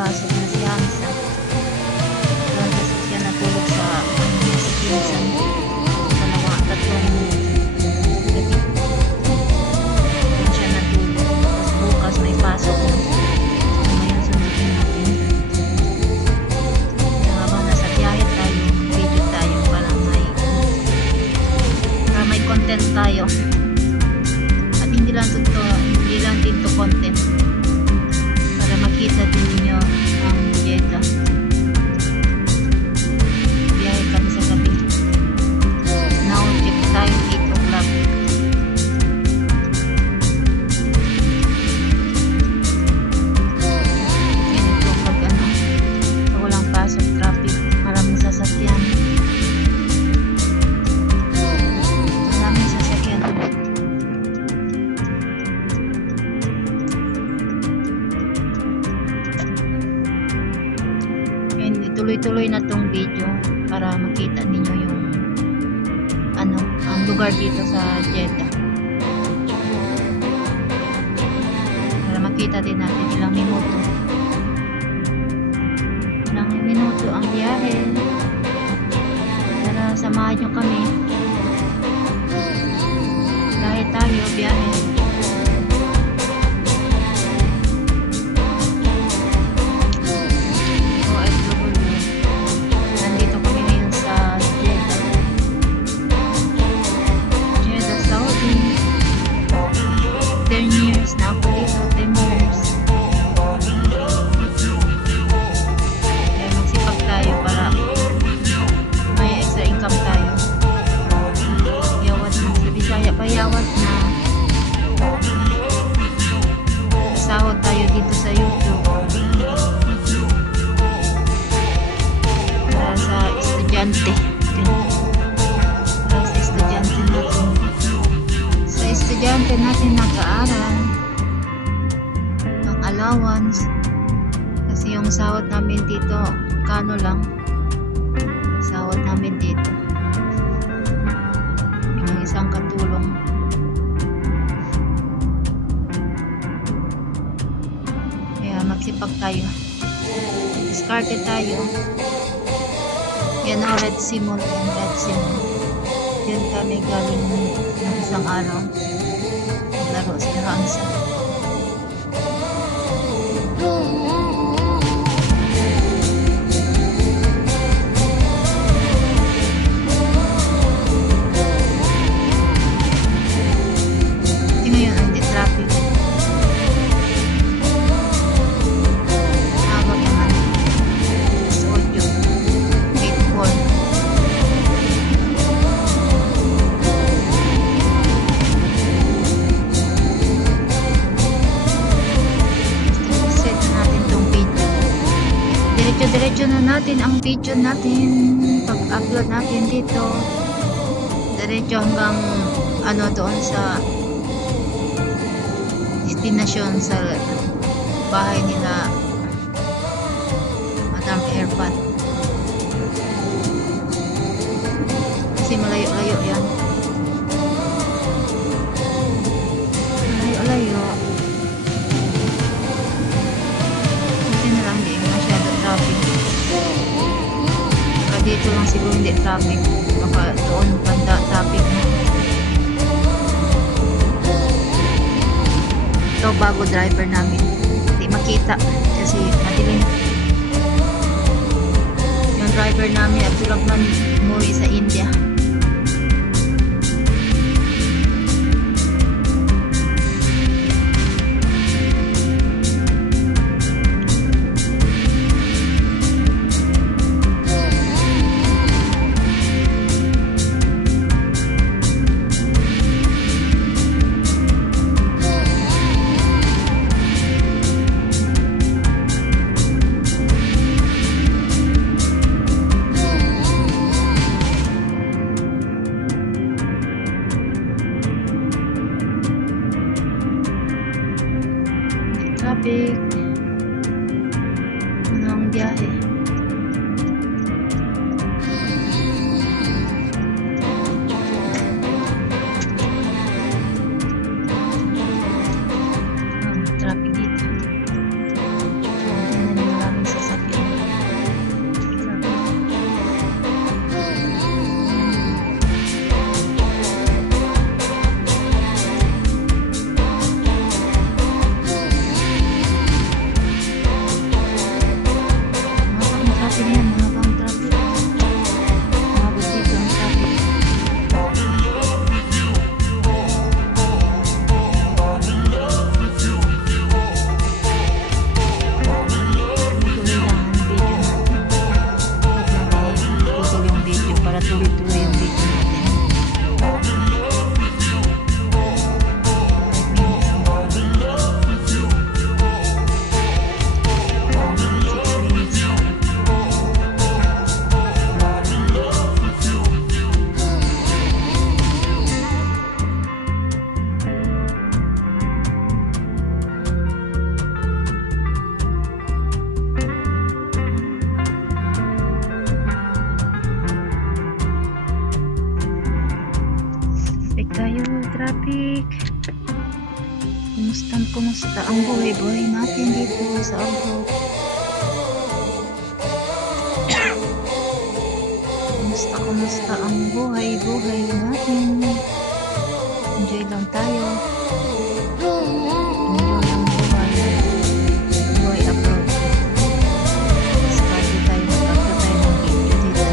pasok na si Hamza. Doon kasi siya natulog sa si Pinsan. Tatlong gabi. Doon siya natulog. Tapos bukas may pasok na. Ngayon sundin natin. Habang nasa biyahe tayo, video tayo para may content tayo. At hindi lang din to content. Para makita din ninyo ang Jeddah. Biyahe kami sa gabi. Now check time 8 o'clock. Ganito pag walang pasok, traffic, maraming sasakyan. Tuloy-tuloy na tong video para makita ninyo yung ang lugar dito sa Jeddah. Para makita din natin ilang minuto ang biyahe. Para samahan nyo kami. Biyahe tayo, biyahe. Payawat na sahod tayo dito sa YouTube para sa estudyante, natin nag-aaral ng allowance kasi yung sahod namin dito kano lang sahod namin dito, yung isang katulong. Kaya magsipag tayo, diskarte tayo. Yan ang Red Simon. Yan kami galing ng isang araw naglaro si Hamza. Diretso na natin ang video natin pag-upload natin dito. Diretso hanggang doon sa destinasyon sa bahay nila Madam Irfan. Kasi malayo-layo yan. Malayo-layo. Dito lang siguro hindi traffic, baka doon banda traffic na. Ito bago driver namin, hindi makita kasi madilim. Yung driver namin at tulad man umuwi sa India. tayo, traffic. Kumusta ang buhay natin dito sa Abroad? Kumusta ang buhay natin? Enjoy lang tayo. Enjoy ang buhay abroad. Study tayo, mag-upload tayo ng video dito.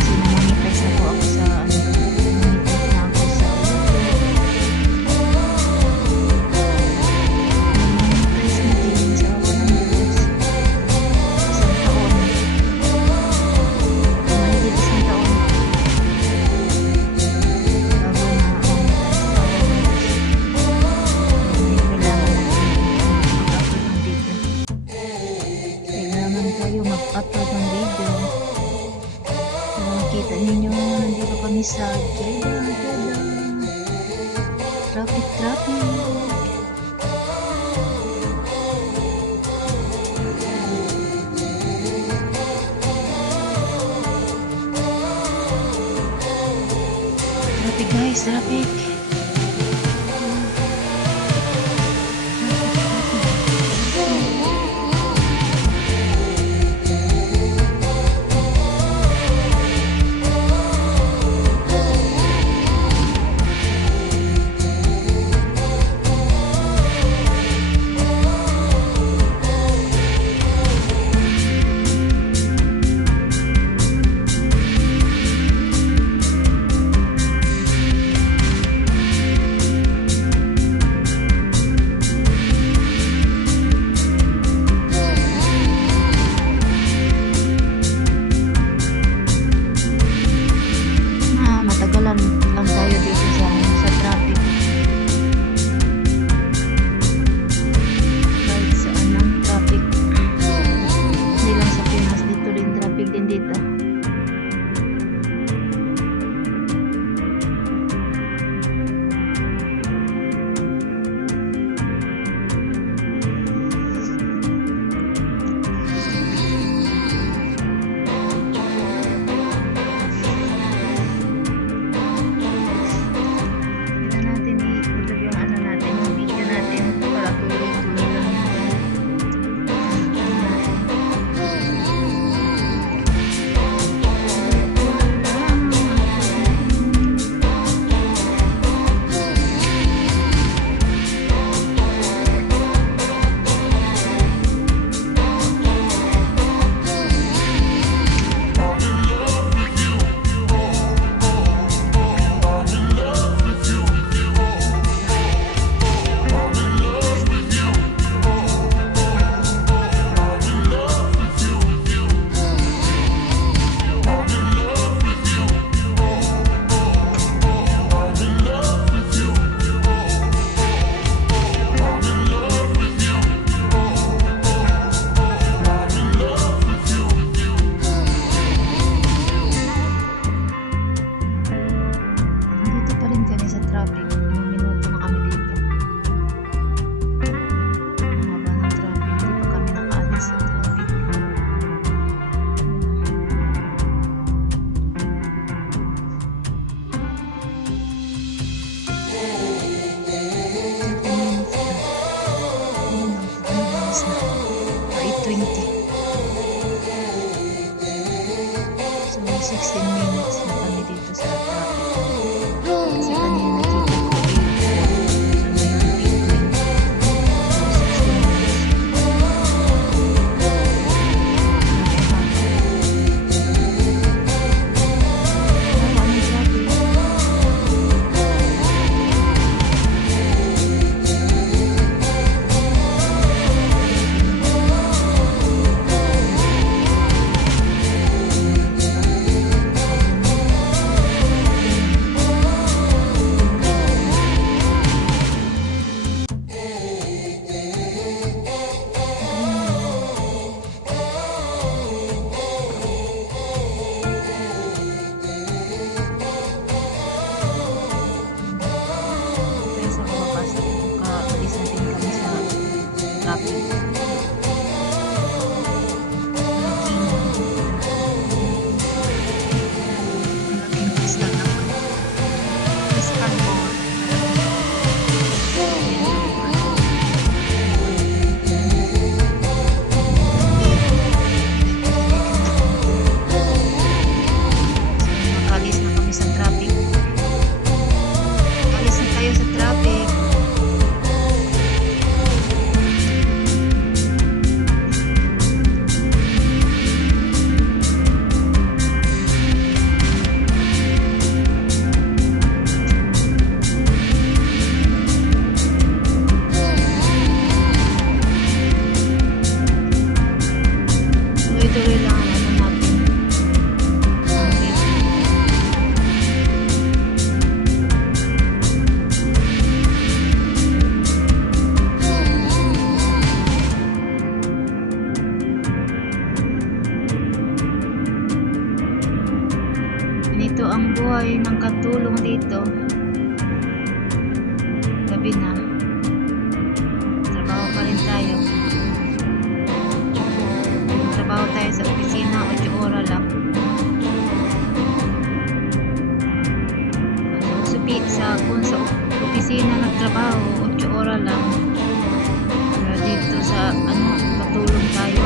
Kasi namonetize na po ako sa namonetize na ako sa namonetize na din sa walang Diyos. Isang taon. Mahigit isang taon. Bago na monetize sa walang Diyos. Kailangan tayo mag-upload ng video. Kita ninyo, nandito kami sa Jeddah. Traffic. Traffic guys, traffic. buhay ng katulong dito. Gabi na. Trabaho pa rin tayo. Trabaho tayo sa opisina, 8 oras lang. Kung sa opisina nagtrabaho, 8 oras lang. Pero dito sa katulong tayo,